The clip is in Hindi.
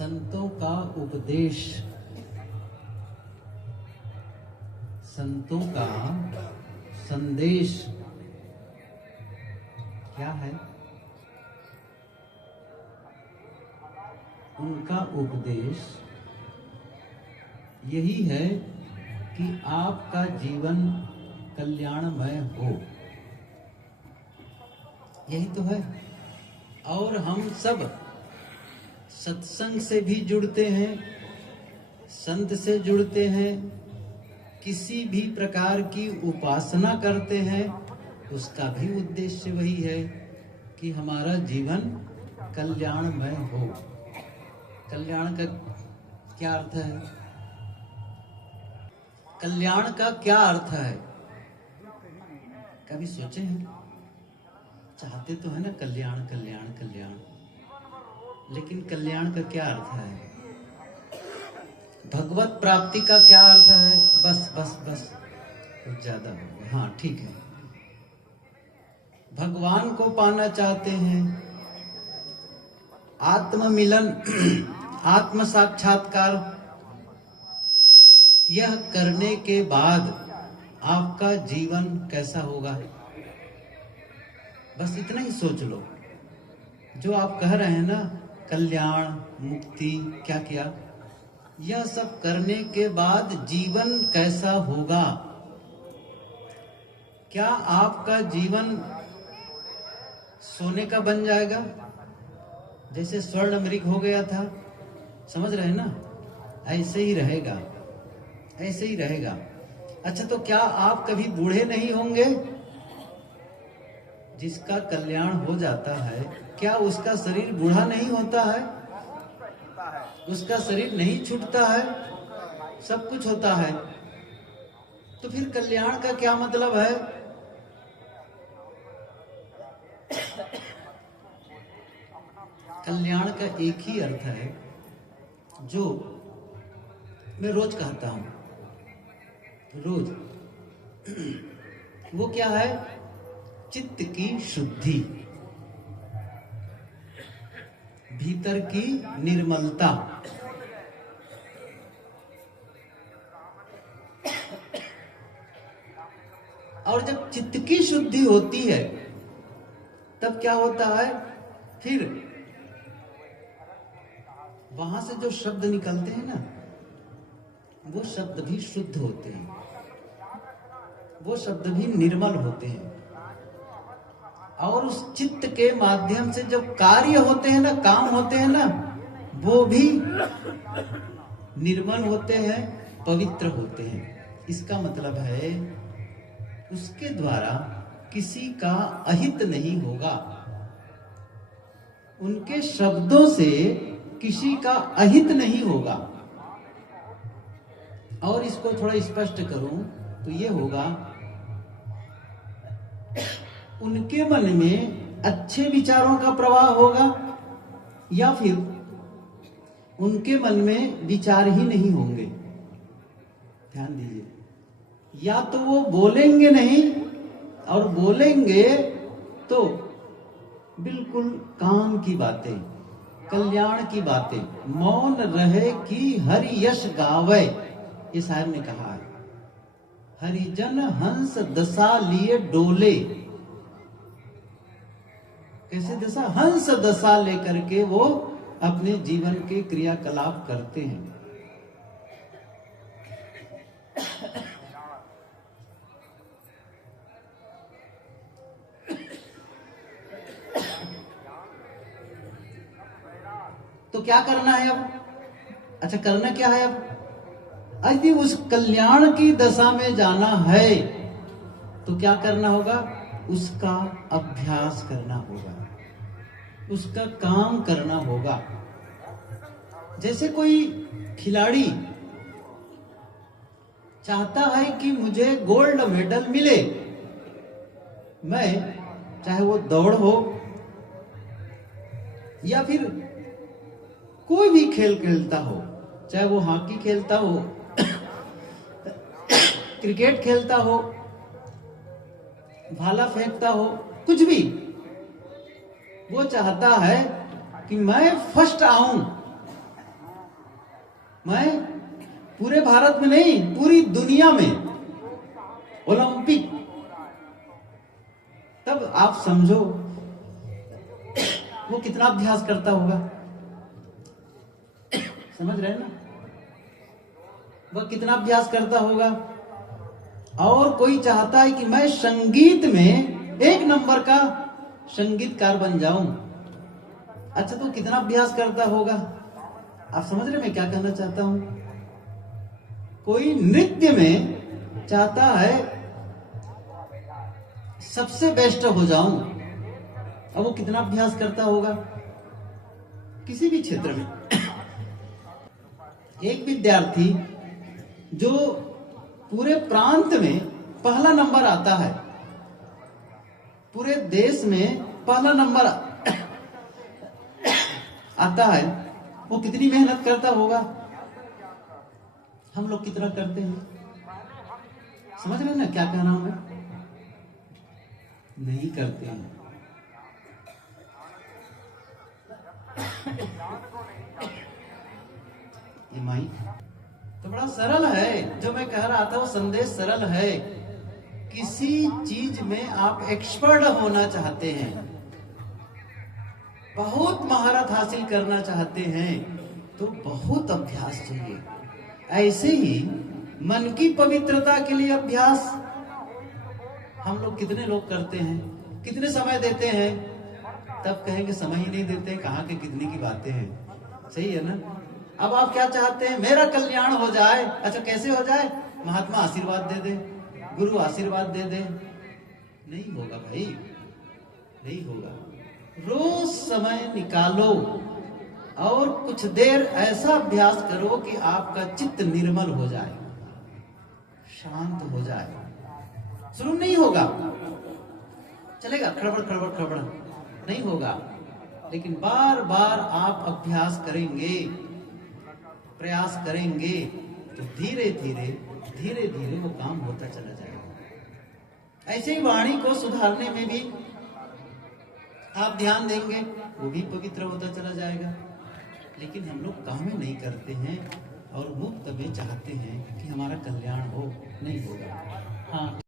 संतों का उपदेश, संतों का संदेश क्या है? उनका उपदेश यही है कि आपका जीवन कल्याणमय हो। यही तो है। और हम सब सत्संग से भी जुड़ते हैं, संत से जुड़ते हैं, किसी भी प्रकार की उपासना करते हैं, उसका भी उद्देश्य वही है कि हमारा जीवन कल्याणमय हो। कल्याण का क्या अर्थ है? कल्याण का क्या अर्थ है? कभी सोचे हैं? चाहते तो है ना कल्याण कल्याण कल्याण, लेकिन कल्याण का क्या अर्थ है? भगवत प्राप्ति का क्या अर्थ है? बस बस बस, कुछ ज्यादा हो गया। हाँ ठीक है, भगवान को पाना चाहते हैं, आत्म मिलन, आत्म साक्षात्कार, यह करने के बाद आपका जीवन कैसा होगा? बस इतना ही सोच लो। जो आप कह रहे हैं ना, कल्याण, मुक्ति, क्या किया, यह सब करने के बाद जीवन कैसा होगा? क्या आपका जीवन सोने का बन जाएगा, जैसे स्वर्ण मृग हो गया था? समझ रहे हैं ना? ऐसे ही रहेगा, ऐसे ही रहेगा। अच्छा, तो क्या आप कभी बूढ़े नहीं होंगे? जिसका कल्याण हो जाता है, क्या उसका शरीर बूढ़ा नहीं होता है? उसका शरीर नहीं छूटता है? सब कुछ होता है। तो फिर कल्याण का क्या मतलब है? कल्याण का एक ही अर्थ है, जो मैं रोज कहता हूं, रोज। वो क्या है? चित्त की शुद्धि, भीतर की निर्मलता। और जब चित्त की शुद्धि होती है, तब क्या होता है? फिर वहां से जो शब्द निकलते हैं ना, वो शब्द भी शुद्ध होते हैं, वो शब्द भी निर्मल होते हैं। और उस चित्त के माध्यम से जो कार्य होते हैं ना, काम होते हैं ना, वो भी निर्मल होते हैं, पवित्र होते हैं। इसका मतलब है उसके द्वारा किसी का अहित नहीं होगा, उनके शब्दों से किसी का अहित नहीं होगा। और इसको थोड़ा स्पष्ट करूं तो ये होगा, उनके मन में अच्छे विचारों का प्रवाह होगा, या फिर उनके मन में विचार ही नहीं होंगे। ध्यान दीजिए, या तो वो बोलेंगे नहीं, और बोलेंगे तो बिल्कुल काम की बातें, कल्याण की बातें। मौन रहे कि हरि यश गावे, ये शायर ने कहा है। हरिजन हंस दशा लिए डोले। कैसे दशा? हंस दशा लेकर के वो अपने जीवन के क्रियाकलाप करते हैं। तो क्या करना है अब? अच्छा, करना क्या है अब? यदि उस कल्याण की दशा में जाना है तो क्या करना होगा? उसका अभ्यास करना होगा, उसका काम करना होगा। जैसे कोई खिलाड़ी चाहता है कि मुझे गोल्ड मेडल मिले, मैं चाहे वो दौड़ हो या फिर कोई भी खेल खेलता हो, चाहे वो हॉकी खेलता हो, क्रिकेट खेलता हो, भाला फेंकता हो, कुछ भी, वो चाहता है कि मैं फर्स्ट आऊं, मैं पूरे भारत में नहीं, पूरी दुनिया में ओलंपिक, तब आप समझो वो कितना अभ्यास करता होगा। समझ रहे हैं ना, वह कितना अभ्यास करता होगा। और कोई चाहता है कि मैं संगीत में 1 नंबर का संगीतकार बन जाऊं, अच्छा तो कितना अभ्यास करता होगा। आप समझ रहे मैं क्या कहना चाहता हूं। कोई नृत्य में चाहता है सबसे बेस्ट हो जाऊं, अब वो कितना अभ्यास करता होगा। किसी भी क्षेत्र में एक विद्यार्थी जो पूरे प्रांत में पहला नंबर आता है, पूरे देश में पहला नंबर आता है, वो कितनी मेहनत करता होगा। हम लोग कितना करते हैं। समझ रहे हैं ना क्या कह रहा हूं मैं। नहीं करते हैं। ये माइक तो बड़ा सरल है, जो मैं कह रहा था वो संदेश सरल है। किसी चीज में आप एक्सपर्ट होना चाहते हैं, बहुत महारत हासिल करना चाहते हैं, तो बहुत अभ्यास चाहिए। ऐसे ही मन की पवित्रता के लिए अभ्यास हम लोग कितने लोग करते हैं, कितने समय देते हैं। तब कहेंगे समय ही नहीं देते, कहाँ के कितनी की बातें हैं। सही है ना। अब आप क्या चाहते हैं, मेरा कल्याण हो जाए। अच्छा कैसे हो जाए, महात्मा आशीर्वाद दे दे, गुरु आशीर्वाद दे दे। नहीं होगा भाई, नहीं होगा। रोज समय निकालो और कुछ देर ऐसा अभ्यास करो कि आपका चित्त निर्मल हो जाए, शांत हो जाए। शुरू नहीं होगा, चलेगा खड़बड़ खड़बड़ खड़बड़ नहीं होगा, लेकिन बार बार आप अभ्यास करेंगे, प्रयास करेंगे, तो धीरे धीरे धीरे धीरे वो काम होता चला जाएगा। ऐसे ही वाणी को सुधारने में भी आप ध्यान देंगे, वो भी पवित्र होता चला जाएगा। लेकिन हम लोग काम नहीं करते हैं और मुफ्त में चाहते हैं कि हमारा कल्याण हो, नहीं होगा। हाँ।